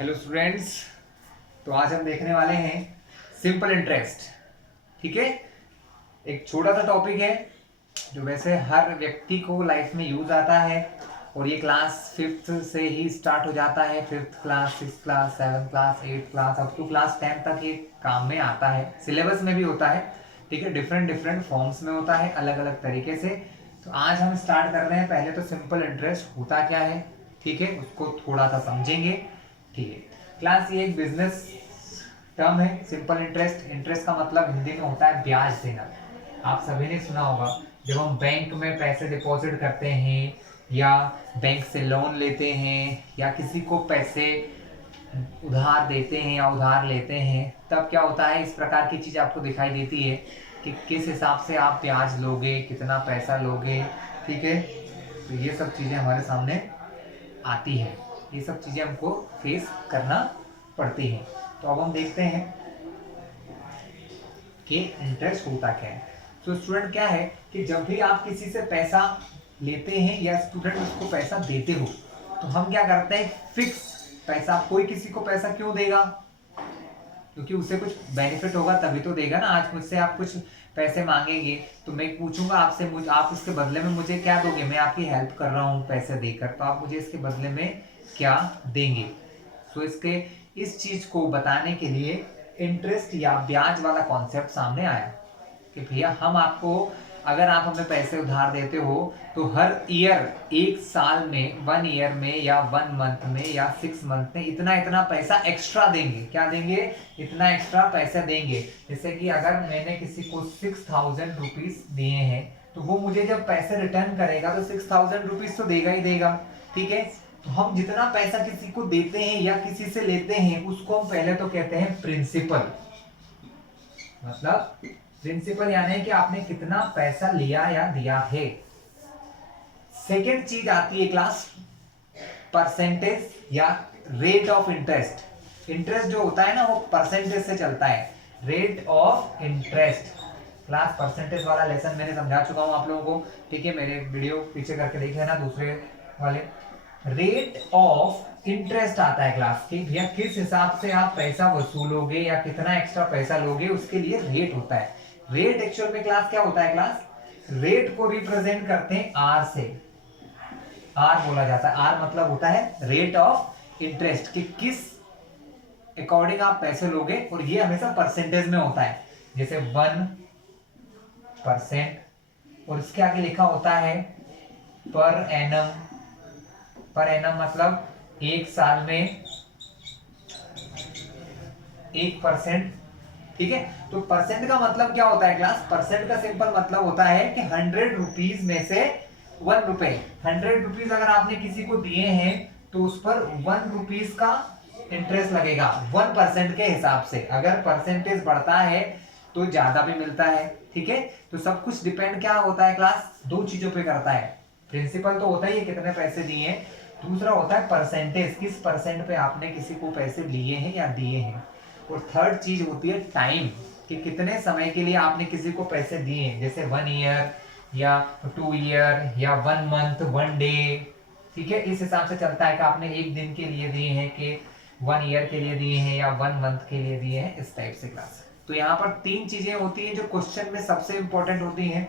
Hello students. तो आज हम देखने वाले हैं सिंपल इंटरेस्ट। ठीक है, एक छोटा सा टॉपिक है जो वैसे हर व्यक्ति को लाइफ में यूज आता है और ये क्लास 5th से ही स्टार्ट हो जाता है। 5th class, 6th class, 7th class, 8th class, up to class 10 तक ये काम में आता है। सिलेबस में भी होता है। ठीक है, डिफरेंट डिफरेंट फॉर्म्स में होता है, अलग अलग तरीके से। तो आज हम स्टार्ट कर रहे हैं। पहले तो सिंपल इंटरेस्ट होता क्या है, ठीक है, उसको थोड़ा सा समझेंगे। ठीक है क्लास, ये एक बिजनेस टर्म है। सिंपल इंटरेस्ट, इंटरेस्ट का मतलब हिंदी में होता है ब्याज देना। आप सभी ने सुना होगा, जब हम बैंक में पैसे डिपॉजिट करते हैं या बैंक से लोन लेते हैं या किसी को पैसे उधार देते हैं या उधार लेते हैं, तब क्या होता है, इस प्रकार की चीज आपको दिखाई देती है कि किस हिसाब से आप ब्याज लोगे, कितना पैसा लोगे। ठीक है, तो ये सब चीजें हमारे सामने आती है। ये सब चीजें हमको फेस करना पड़ती हैं। तो अब हम देखते हैं कि इंटरेस्ट होता क्या है। तो स्टूडेंट क्या है कि जब भी आप किसी से पैसा लेते हैं या स्टूडेंट उसको पैसा देते हो, तो हम क्या करते हैं, फिक्स पैसा। कोई किसी को पैसा क्यों देगा, क्योंकि उसे कुछ बेनिफिट होगा तभी तो देगा ना। आज मुझसे आप कुछ पैसे मांगेंगे तो मैं पूछूंगा आपसे, आप इसके बदले में मुझे क्या दोगे। मैं आपकी हेल्प कर रहा हूँ पैसे देकर, तो आप मुझे इसके बदले में क्या देंगे। तो इसके इस चीज को बताने के लिए इंटरेस्ट या ब्याज वाला कॉन्सेप्ट सामने आया कि भैया हम आपको, अगर आप हमें पैसे उधार देते हो तो हर ईयर, एक साल में, 1 ईयर में या 1 मंथ में या 6 मंथ में इतना इतना पैसा एक्स्ट्रा देंगे। क्या देंगे, इतना एक्स्ट्रा पैसा देंगे। जैसे कि अगर मैंने किसी को 6000 रुपीज दिए हैं, तो वो मुझे जब पैसे रिटर्न करेगा तो 6000 रुपीज तो देगा ही देगा। ठीक है, तो हम जितना पैसा किसी को देते हैं या किसी से लेते हैं, उसको हम पहले तो कहते हैं प्रिंसिपल। मतलब प्रिंसिपल यानी कि आपने कितना पैसा लिया या दिया है। सेकेंड चीज आती है क्लास, परसेंटेज या रेट ऑफ इंटरेस्ट। इंटरेस्ट जो होता है ना, वो परसेंटेज से चलता है। Rate of interest class, percentage वाला लेसन मैंने समझा चुका हूं आप लोगों को। ठीक है, मेरे वीडियो पीछे करके देखे ना, दूसरे वाले। रेट ऑफ इंटरेस्ट आता है क्लास की, भैया किस हिसाब से आप पैसा वसूलोगे या कितना एक्स्ट्रा पैसा लोगे, उसके लिए रेट होता है। रेट एक्चुअल में क्लास क्या होता है, क्लास रेट को रिप्रेजेंट करते हैं आर से। आर बोला जाता है, आर मतलब होता है रेट ऑफ इंटरेस्ट, कि किस अकॉर्डिंग आप पैसे लोगे। और ये हमेशा परसेंटेज में होता है, जैसे 1%, और इसके आगे लिखा होता है पर एनम। पर एनम मतलब एक साल में 1%। ठीक है, तो परसेंट का मतलब क्या होता है क्लास, परसेंट का सिंपल मतलब होता है कि 100 रुपीज में से 1 रुपए। 100 रुपीज अगर आपने किसी को दिए हैं तो उस पर 1 रुपीज का इंटरेस्ट लगेगा 1% के हिसाब से। अगर परसेंटेज बढ़ता है तो ज्यादा भी मिलता है। ठीक है, तो सब कुछ डिपेंड क्या होता है क्लास, दो चीजों पे करता है। प्रिंसिपल तो होता ही है कितने पैसे दिए हैं, दूसरा होता है परसेंटेज, किस परसेंट पे आपने किसी को पैसे लिए हैं या दिए हैं। और थर्ड चीज होती है टाइम, कि कितने समय के लिए आपने किसी को पैसे दिए हैं, जैसे 1 ईयर या 2 ईयर या 1 मंथ, 1 डे। ठीक है, इस हिसाब से चलता है कि आपने एक दिन के लिए दिए हैं कि 1 ईयर के लिए दिए हैं या 1 मंथ के लिए दिए हैं, इस टाइप से क्लास। तो यहाँ पर 3 चीजें होती हैं जो क्वेश्चन में सबसे इंपॉर्टेंट होती हैं।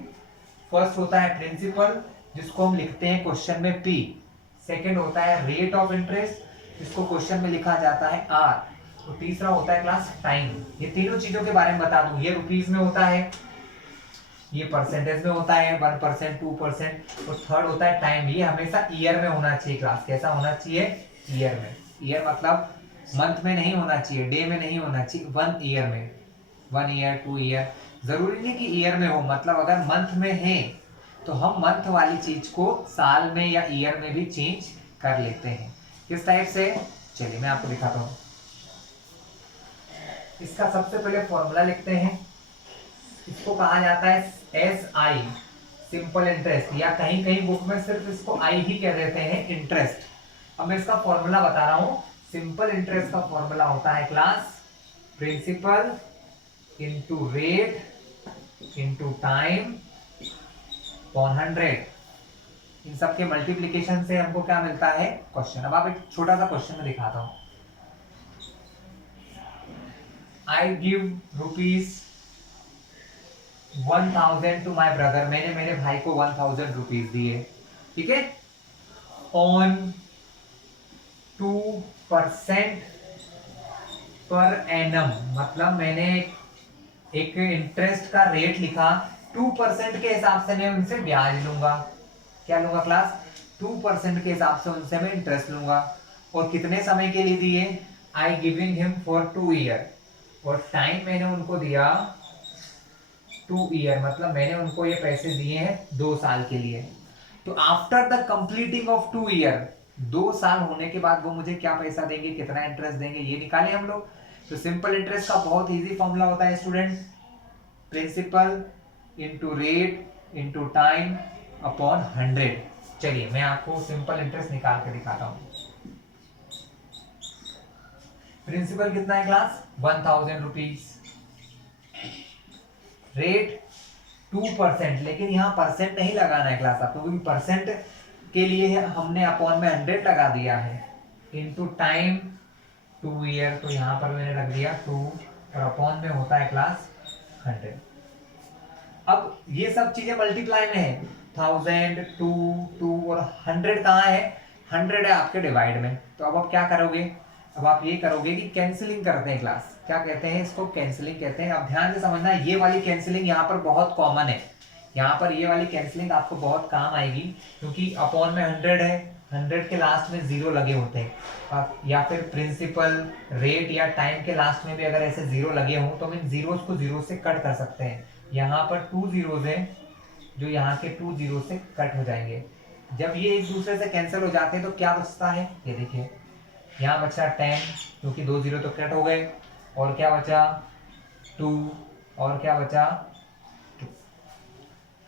फर्स्ट होता है प्रिंसिपल, जिसको हम लिखते हैं क्वेश्चन में पी। सेकेंड होता है रेट ऑफ इंटरेस्ट, जिसको क्वेश्चन में लिखा जाता है आर। तो तीसरा होता है क्लास टाइम। ये तीनों चीजों के बारे में बता दूं, ये रुपीज में होता है, ये परसेंटेज में होता है 1%, 2%, और थर्ड होता है टाइम। ये हमेशा ईयर में होना चाहिए क्लास। कैसा होना चाहिए, ईयर में। ईयर मतलब मंथ में नहीं होना चाहिए, डे में नहीं होना चाहिए, 1 ईयर में। 1 ईयर, 2 ईयर, जरूरी नहीं कि ईयर में हो। मतलब अगर मंथ में है तो हम मंथ वाली चीज को साल में या ईयर में भी चेंज कर लेते हैं। किस टाइप से, चलिए मैं आपको दिखाता हूं। इसका सबसे पहले फॉर्मूला लिखते हैं। इसको कहा जाता है SI, सिंपल इंटरेस्ट, या कहीं कहीं बुक में सिर्फ इसको आई ही कह देते हैं, इंटरेस्ट। अब मैं इसका फॉर्मूला बता रहा हूं। सिंपल इंटरेस्ट का फॉर्मूला होता है class principal into rate into time upon 100। इन सब के मल्टीप्लीकेशन से हमको क्या मिलता है, क्वेश्चन। अब आप एक छोटा सा क्वेश्चन में दिखाता हूं। I give ₹1000 to my brother, मैंने मेरे भाई को 1000 रुपीज दिए, ठीक है, ऑन 2% पर एनम, मतलब मैंने एक इंटरेस्ट का रेट लिखा, 2% के हिसाब से मैं उनसे ब्याज लूंगा, क्या लूंगा क्लास, 2% के हिसाब से उनसे मैं इंटरेस्ट लूंगा, और कितने समय के लिए दिए, I giving him for 2 year, और टाइम मैंने उनको दिया 2 ईयर, मतलब मैंने उनको ये पैसे दिए हैं 2 साल के लिए। तो after the completing of 2 year, 2 साल होने के बाद वो मुझे क्या पैसा देंगे, कितना इंटरेस्ट देंगे, ये निकाले हम लोग। तो सिंपल इंटरेस्ट का बहुत इजी फॉर्मूला होता है student, principal into rate into time upon 100। चलिए मैं आपको सिंपल इंटरेस्ट निकाल के दिखाता हूं। प्रिंसिपल कितना है क्लास, 1000 रुपीज, रेट 2%, लेकिन यहाँ परसेंट नहीं लगाना है क्लास आपको, क्योंकि परसेंट के लिए हमने अपॉन में 100 लगा दिया है, इनटू टाइम 2 ईयर, तो यहाँ पर मैंने रख दिया 2, और अपॉन में होता है क्लास 100। अब ये सब चीजें मल्टीप्लाई में है, 1000, 2 और 100 कहाँ है, 100 है आपके डिवाइड में। तो अब आप क्या करोगे, अब आप ये करोगे कि कैंसिलिंग करते हैं क्लास, क्या कहते हैं इसको, कैंसिलिंग कहते हैं। अब ध्यान से समझना, ये वाली कैंसिलिंग यहाँ पर बहुत कॉमन है, यहाँ पर ये वाली कैंसिलिंग आपको बहुत काम आएगी, क्योंकि अपॉन में 100 है, 100 के लास्ट में 0 लगे होते हैं, या फिर प्रिंसिपल, रेट या टाइम के लास्ट में भी अगर ऐसे 0 लगे हों तो हम इन जीरोस को 0 से कट कर सकते हैं। यहाँ पर 2 जीरोस हैं, जो यहाँ के 2 जीरो से कट हो जाएंगे। जब ये एक दूसरे से कैंसिल हो जाते हैं तो क्या बचता है, ये देखिए, यहाँ बचा 10, क्योंकि 2 जीरो तो कट हो गए, और क्या बचा 2, और क्या बचा 2,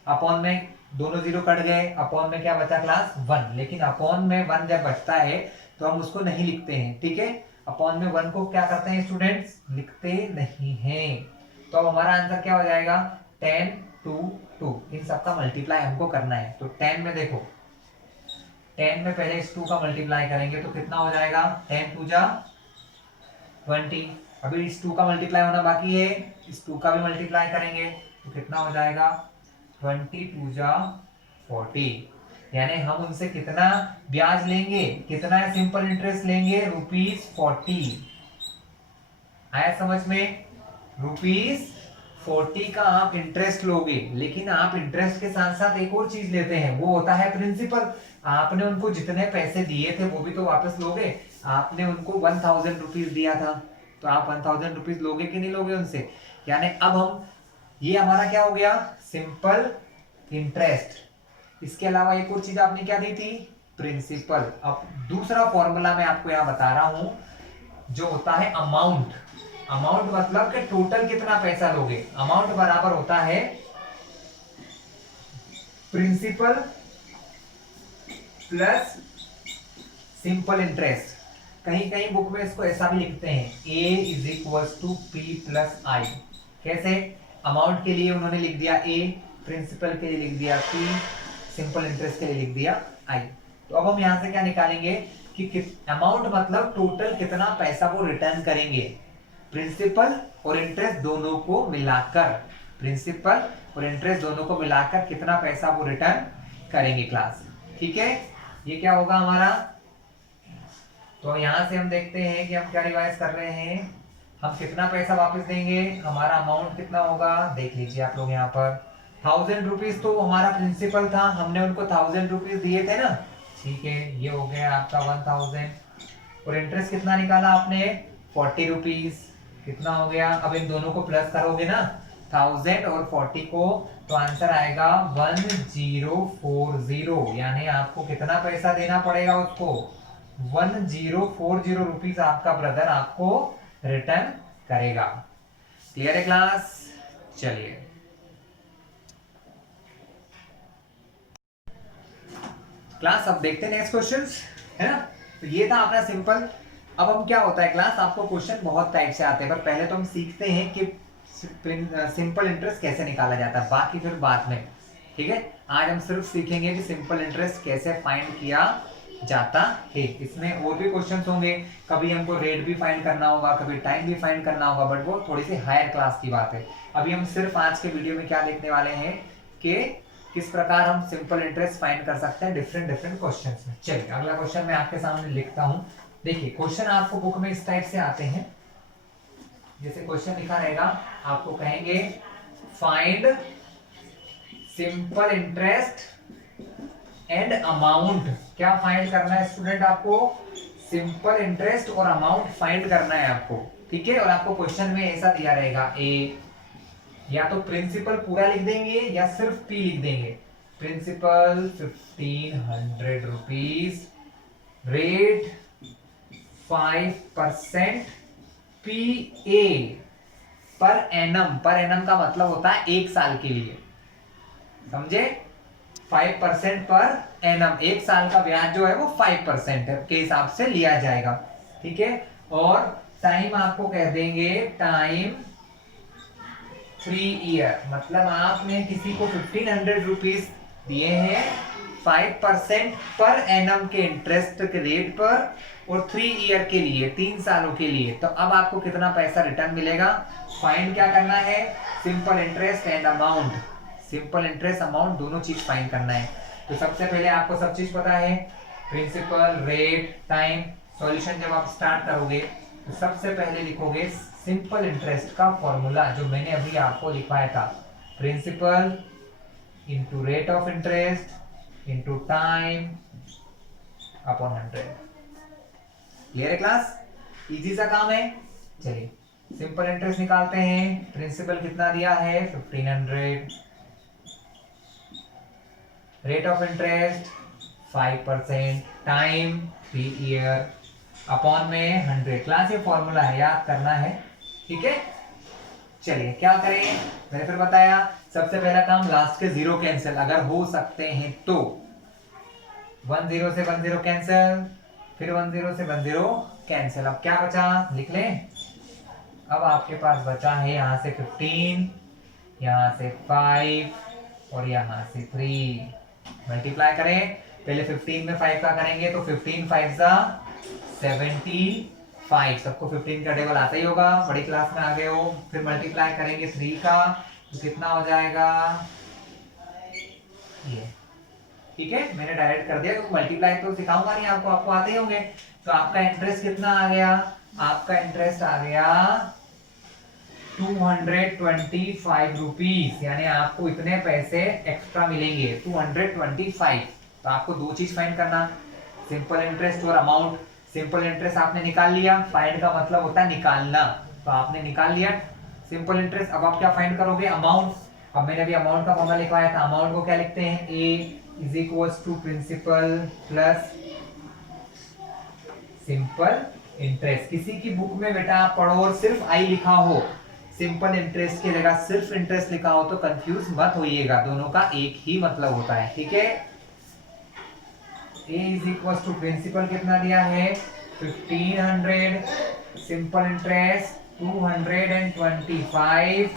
अपॉन में दोनों जीरो कट गए, अपॉन में क्या बचा क्लास 1, लेकिन अपॉन में 1 जब बचता है तो हम उसको नहीं लिखते हैं, ठीक है, अपॉन में 1 को क्या करते हैं स्टूडेंट्स, लिखते नहीं हैं। तो अब हमारा आंसर क्या हो जाएगा, 10, 2, 2, इन सबका मल्टीप्लाई हमको करना है। तो 10 में देखो, 10 में पहले इस 2 का मल्टीप्लाई करेंगे तो कितना हो जाएगा, 10 2 जा 20, अभी इस 2 का मल्टीप्लाई होना बाकी है, इस 2 का भी मल्टीप्लाई करेंगे तो कितना हो जाएगा, 20 2 जा 40, यानी हम उनसे कितना ब्याज लेंगे, कितना सिंपल इंटरेस्ट लेंगे, ₹40। आया समझ में, ₹40 का आप इंटरेस्ट लोगे, लेकिन आप इंटरेस्ट के साथ साथ एक और चीज लेते हैं, वो होता है प्रिंसिपल। आपने उनको जितने पैसे दिए थे वो भी तो वापस लोगे, आपने उनको 1000 रुपीज दिया था, तो आप 1000 रुपीज लोगे कि नहीं लोगे उनसे, यानी अब हम, ये हमारा क्या हो गया, सिंपल इंटरेस्ट। इसके अलावा एक और चीज आपने क्या दी थी, प्रिंसिपल। अब दूसरा फॉर्मूला मैं आपको यहां बता रहा हूं, जो होता है अमाउंट। अमाउंट मतलब कि टोटल कितना पैसा लोगे, अमाउंट बराबर होता है प्रिंसिपल प्लस सिंपल इंटरेस्ट। कहीं कहीं बुक में इसको ऐसा भी लिखते हैं, A is equal to P plus I. कैसे, अमाउंट के लिए उन्होंने लिख दिया A, प्रिंसिपल के लिए लिख दिया P, सिंपल इंटरेस्ट के लिए लिख दिया I। तो अब हम यहां से क्या निकालेंगे कि अमाउंट मतलब टोटल कितना पैसा वो रिटर्न करेंगे, प्रिंसिपल और इंटरेस्ट दोनों को मिलाकर, प्रिंसिपल और इंटरेस्ट दोनों को मिलाकर कितना पैसा वो रिटर्न करेंगे क्लास, ठीक है। ये क्या होगा हमारा, तो यहां से हम देखते हैं कि हम क्या रिवाइज कर रहे हैं, हम कितना पैसा वापस देंगे, हमारा अमाउंट कितना होगा, देख लीजिए आप लोग, यहाँ पर 1000 रुपीज तो हमारा प्रिंसिपल था, हमने उनको 1000 रुपीज दिए थे ना, ठीक है, ये हो गया आपका 1000, और इंटरेस्ट कितना निकाला आपने, 40 रुपीज, कितना हो गया, अब इन दोनों को प्लस करोगे ना, 1000 और 40 को, तो आंसर आएगा 1040, यानी आपको कितना पैसा देना पड़ेगा उसको, 1040 रुपीज आपका ब्रदर आपको रिटर्न करेगा। क्लियर है क्लास, चलिए क्लास अब देखते हैं नेक्स्ट क्वेश्चन, है ना। तो ये था अपना सिंपल। अब हम क्या होता है क्लास, आपको क्वेश्चन बहुत टाइप से आते हैं, पर पहले तो हम सीखते हैं कि सिंपल इंटरेस्ट कैसे निकाला जाता है, बाकी फिर बाद में, ठीक है। आज हम सिर्फ सीखेंगे कि सिंपल इंटरेस्ट कैसे फाइंड किया जाता है। इसमें और भी क्वेश्चंस होंगे, कभी हमको रेट भी फाइंड करना होगा, कभी टाइम भी फाइंड करना होगा, बट वो थोड़ी सी हायर क्लास की बात है। अभी हम सिर्फ आज के वीडियो में क्या देखने वाले हैं कि किस प्रकार हम सिंपल इंटरेस्ट फाइंड कर सकते हैं डिफरेंट डिफरेंट क्वेश्चंस में। चलिए अगला क्वेश्चन मैं आपके सामने लिखता हूं। देखिए क्वेश्चन आपको बुक में इस टाइप से आते हैं, जैसे क्वेश्चन लिखा रहेगा, आपको कहेंगे find simple interest and amount. क्या फाइंड करना है स्टूडेंट? आपको सिंपल इंटरेस्ट और अमाउंट फाइंड करना है आपको, ठीक है। और आपको क्वेश्चन में ऐसा दिया रहेगा, ए या तो प्रिंसिपल पूरा लिख देंगे या सिर्फ पी लिख देंगे। Principal 1500 rupees, rate 5% P A per annum. Per annum का मतलब होता है एक साल के लिए, समझे? 5% पर एनम, एक साल का ब्याज जो है वो 5% के हिसाब से लिया जाएगा, ठीक है। और टाइम आपको कह देंगे टाइम 3 ईयर, मतलब आपने किसी को 1500 रुपीज दिए हैं 5% पर एनम के इंटरेस्ट के रेट पर, और 3 ईयर के लिए, 3 सालों के लिए। तो अब आपको कितना पैसा रिटर्न मिलेगा? फाइंड क्या करना है? Simple interest and amount. Simple interest amount दोनों चीज फाइंड करना है। तो सबसे पहले आपको सब चीज पता है, प्रिंसिपल, रेट, टाइम। सॉल्यूशन जब आप स्टार्ट करोगे तो सबसे पहले लिखोगे सिंपल इंटरेस्ट का फॉर्मूला, जो मैंने अभी आपको लिखवाया था, principal into rate of interest into time upon 100। Clear है क्लास? इजी सा काम है। चलिए सिंपल इंटरेस्ट निकालते हैं। प्रिंसिपल कितना दिया है? 1500, rate of interest 5%, time 3 year, upon में 100। क्लास ये फॉर्मूला है, याद करना है, ठीक है। चलिए क्या करें, मैंने फिर बताया, सबसे पहला काम लास्ट के 0 कैंसिल, अगर हो सकते हैं तो। 10 से 10 कैंसिल, फिर 10 से 10 कैंसिल। अब क्या बचा, लिख लें। अब आपके पास बचा है यहां से 15, यहां से 5 और यहां से 3। मल्टीप्लाई करें, पहले 15 में 5 का करेंगे तो 15 5 जा 75। सबको 15 का टेबल आता ही होगा, बड़ी क्लास में आ गए हो। फिर मल्टीप्लाई करेंगे 3 का तो कितना हो जाएगा ये, ठीक है। मैंने डायरेक्ट कर दिया क्योंकि मल्टीप्लाई तो सिखाऊंगा नहीं आपको, आपको आते ही होंगे। तो आपका इंटरेस्ट कितना आ गया? आपका इंटरेस्ट आ गया 225 रुपीज, यानी आपको इतने पैसे एक्स्ट्रा मिलेंगे 225। तो आपको दो चीज फाइंड करना, सिंपल इंटरेस्ट और अमाउंट। सिंपल इंटरेस्ट आपने निकाल लिया, फाइंड का मतलब होता है निकालना, तो आपने निकाल लिया सिंपल इंटरेस्ट। अब आप क्या फाइंड करोगे? अमाउंट। अब मैंने अभी अमाउंट का फॉर्मूला लिखवाया था, अमाउंट को क्या लिखते हैं? A is equals to principal plus simple interest. किसी की बुक में बेटा आप पढ़ो और सिर्फ आई लिखा हो, सिंपल इंटरेस्ट की जगह सिर्फ इंटरेस्ट लिखा हो तो कंफ्यूज मत होइएगा, दोनों का एक ही मतलब होता है, ठीक है। ए इज इक्वल टू प्रिंसिपल कितना दिया है? 1500, सिंपल इंटरेस्ट 225,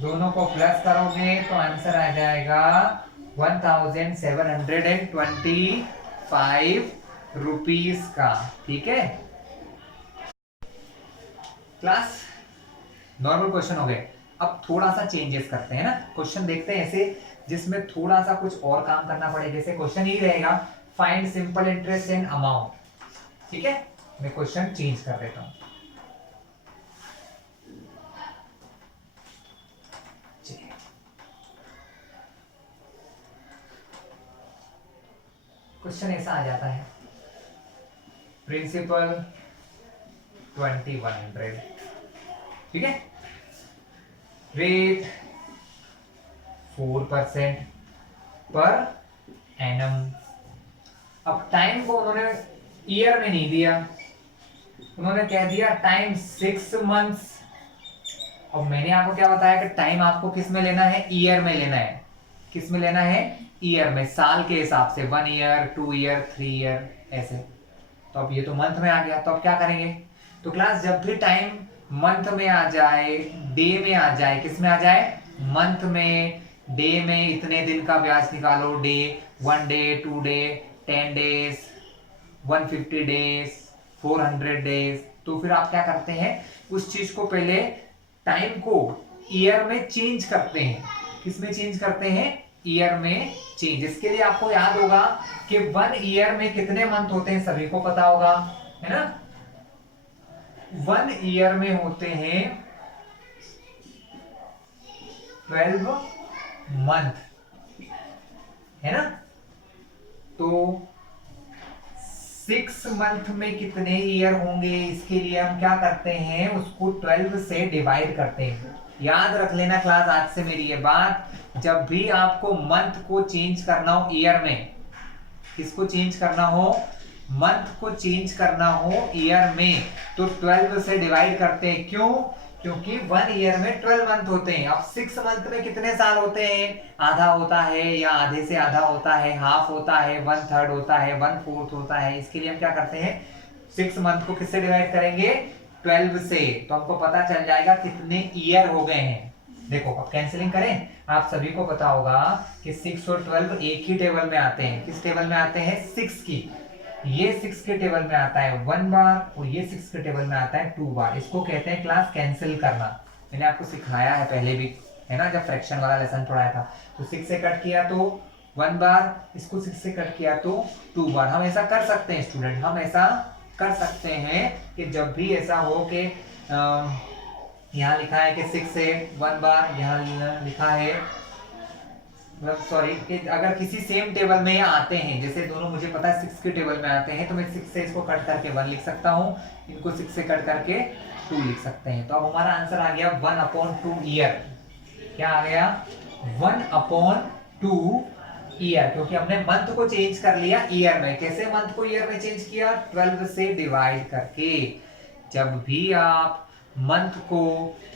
दोनों को प्लस करोगे तो आंसर आ जाएगा 1725 रुपीस का, ठीक है। क्लास नॉर्मल क्वेश्चन हो गए। अब थोड़ा सा चेंजेस करते हैं ना, क्वेश्चन देखते हैं ऐसे जिसमें थोड़ा सा कुछ और काम करना पड़े। जैसे क्वेश्चन ही रहेगा find simple interest and amount, ठीक है। मैं क्वेश्चन चेंज कर देता हूं। क्वेश्चन ऐसा आ जाता है, प्रिंसिपल 2100, ठीक है, रेट 4% पर एनम। अब टाइम को उन्होंने ईयर में नहीं दिया, उन्होंने कह दिया टाइम 6 मंथ्स। अब मैंने आपको क्या बताया कि टाइम आपको किस में लेना है? ईयर में लेना है। किस में लेना है? ईयर में, साल के हिसाब से, 1 ईयर 2 ईयर 3 ईयर ऐसे। तो अब ये तो मंथ में आ गया, तो अब क्या करेंगे? तो क्लास जब भी टाइम मंथ में आ जाए, डे में आ जाए, किस में आ जाए? मंथ में, डे में इतने दिन का ब्याज निकालो, day 1 day 2 day 10 days 150 days, 400 days, तो फिर आप क्या करते हैं, उस चीज को पहले टाइम को ईयर में चेंज करते हैं। किस में चेंज करते हैं? ईयर में चेंज। इसके लिए आपको याद होगा कि 1 ईयर में कितने मंथ होते हैं, सभी को पता होगा, है ना। 1 ईयर में होते हैं 12 मंथ, है ना। तो 6 मंथ में कितने ईयर होंगे, इसके लिए हम क्या करते हैं, उसको 12 से डिवाइड करते हैं। याद रख लेना क्लास, आज से मेरी ये बात, जब भी आपको मंथ को चेंज करना हो ईयर में, किसको चेंज करना हो, मंथ को चेंज करना हो ईयर में, तो 12 से डिवाइड करते हैं। क्यों? क्योंकि 1 ईयर में 12 मंथ होते हैं। अब 6 मंथ में कितने साल होते हैं? आधा होता है या आधे से आधा होता है, हाफ होता है, 1/3 होता है, 1/4 होता है। इसके लिए हम क्या करते हैं, 6 मंथ को किससे डिवाइड करेंगे? 12 से। तो हमको पता चल जाएगा कितने ईयर हो गए हैं। देखो अब कैंसिलिंग करें, आप सभी को पता होगा कि 6 और 12 एक ही टेबल में आते हैं। किस टेबल में आते हैं? 6 की। ये 6 के टेबल में आता है 1 बार और ये 6 के टेबल में आता है 2 बार। इसको कहते हैं क्लास कैंसिल करना। मैंने आपको सिखाया है पहले भी, है ना, जब फ्रैक्शन वाला लेसन पढ़ाया था। तो 6 से कट किया तो 1 बार, इसको 6 से कट किया तो 2 बार। हम ऐसा कर सकते हैं स्टूडेंट, हम ऐसा कर सकते हैं कि जब भी ऐसा हो कि यहाँ लिखा है कि 6 से 1 बार, यहाँ लिखा है, सॉरी, कि अगर किसी सेम टेबल में आते हैं, जैसे दोनों मुझे पता है 6 के टेबल में आते हैं, तो मैं 6 से इसको कट करके 1 लिख सकता हूँ, इनको 6 से कट करके 2 लिख सकते हैं। तो अब हमारा आंसर आ गया 1/2 ईयर। क्या आ गया? 1/2 ईयर, क्योंकि हमने मंथ को चेंज कर लिया ईयर में। कैसे मंथ को ईयर में चेंज किया? 12 से डिवाइड करके। जब भी आप मंथ को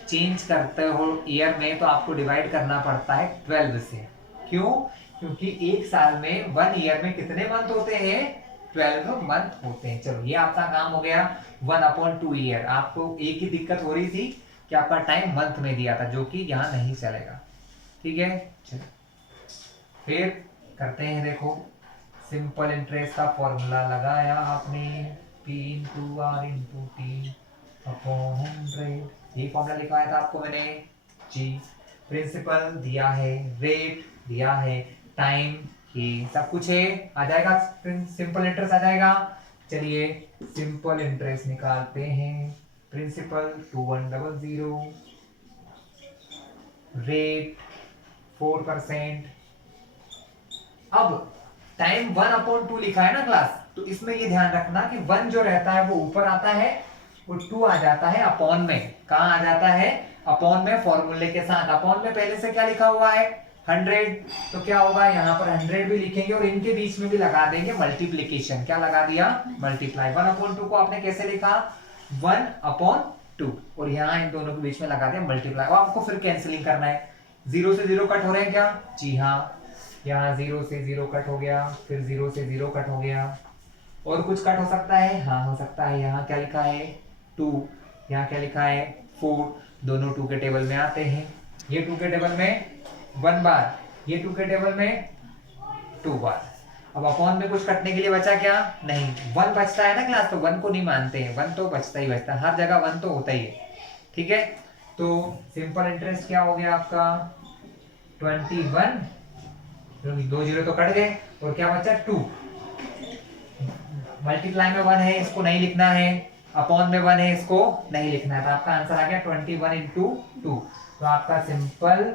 चेंज करते हो ईयर में, तो आपको डिवाइड करना पड़ता है 12 से। क्यों? क्योंकि एक साल में 1 ईयर में कितने मंथ होते हैं? 12 मंथ होते हैं। चलो ये आपका काम हो गया 1/2 ईयर। आपको एक ही दिक्कत हो रही थी कि आपका टाइम मंथ में दिया था, जो कि यहाँ नहीं चलेगा। ठीक है, चलो फिर करते हैं। देखो सिंपल इंटरेस्ट का फॉर्मूला लगाया आपने, P × R × T/100। ये फॉर्मूला लिखवाया था आपको मैंने जी। प्रिंसिपल दिया है, रेट दिया है, टाइम, ये सब कुछ है, आ जाएगा सिंपल इंटरेस्ट आ जाएगा। चलिए सिंपल इंटरेस्ट निकालते हैं। Principal 2100, rate 4%। अब टाइम 1/2 लिखा है ना क्लास, तो इसमें ये ध्यान रखना कि 1 जो रहता है वो ऊपर आता है और 2 आ जाता है अपॉन में। कहाँ आ जाता है? अपॉन में, फॉर्मूले के साथ। अपॉन में पहले से क्या लिखा हुआ है? 100। तो क्या होगा, यहाँ पर 100 भी लिखेंगे और इनके बीच में भी लगा देंगे मल्टीप्लीकेशन। क्या लगा दिया? मल्टीप्लाई। 1/2 को आपने कैसे लिखा? 1/2, और यहाँ इन दोनों के बीच में लगा दिया मल्टीप्लाई। और आपको फिर कैंसिलिंग करना है। 0 से 0 कट हो रहे हैं क्या? जी हाँ, यहाँ 0 से 0 कट हो गया, फिर 0 से 0 कट हो गया। और कुछ कट हो सकता है? हाँ हो सकता है। यहाँ क्या लिखा है? 2, यहाँ क्या लिखा है? 4। दोनों 2 के टेबल में आते हैं। ये 2 के टेबल में 1 बार, ये 2 के टेबल में 2 बार। अब अपॉन में कुछ कटने के लिए बचा क्या? नहीं, 1 बचता है ना क्लास, तो 1 को नहीं मानते हैं। 1 तो बचता ही बचता है, हर जगह 1 तो होता ही है। ठीक है, तो सिंपल इंटरेस्ट क्या हो गया आपका? 21। 2 0 तो कट गए और क्या बचा? 2। मल्टीप्लाई में 1 है, इसको नहीं लिखना है। अपॉन में 1 है, इसको नहीं लिखना है। तो आपका आंसर आ गया 21 × 2। तो आपका सिंपल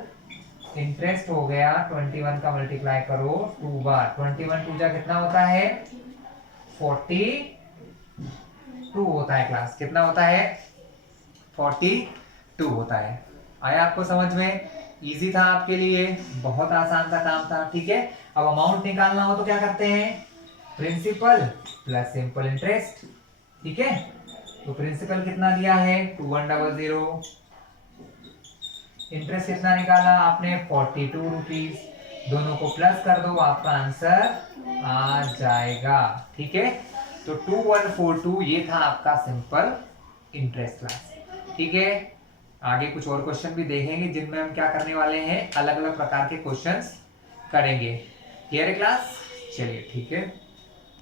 इंटरेस्ट हो गया 21 का मल्टीप्लाई करो 2 बार। 21 2 जा कितना होता है? 42 होता है क्लास। कितना होता है? 42 होता है। आया आपको समझ में? इजी था आपके लिए, बहुत आसान सा काम था। ठीक है, अब अमाउंट निकालना हो तो क्या करते हैं? Principal plus simple interest. ठीक है, तो प्रिंसिपल कितना दिया है? 2100। इंटरेस्ट कितना निकाला आपने? 42 रुपीज। दोनों को प्लस कर दो, आपका आंसर आ जाएगा। ठीक है, तो 2142 ये था आपका सिंपल इंटरेस्ट क्लास। ठीक है, आगे कुछ और क्वेश्चन भी देखेंगे जिनमें हम क्या करने वाले हैं, अलग अलग प्रकार के क्वेश्चंस करेंगे। क्लियर है क्लास? चलिए ठीक है।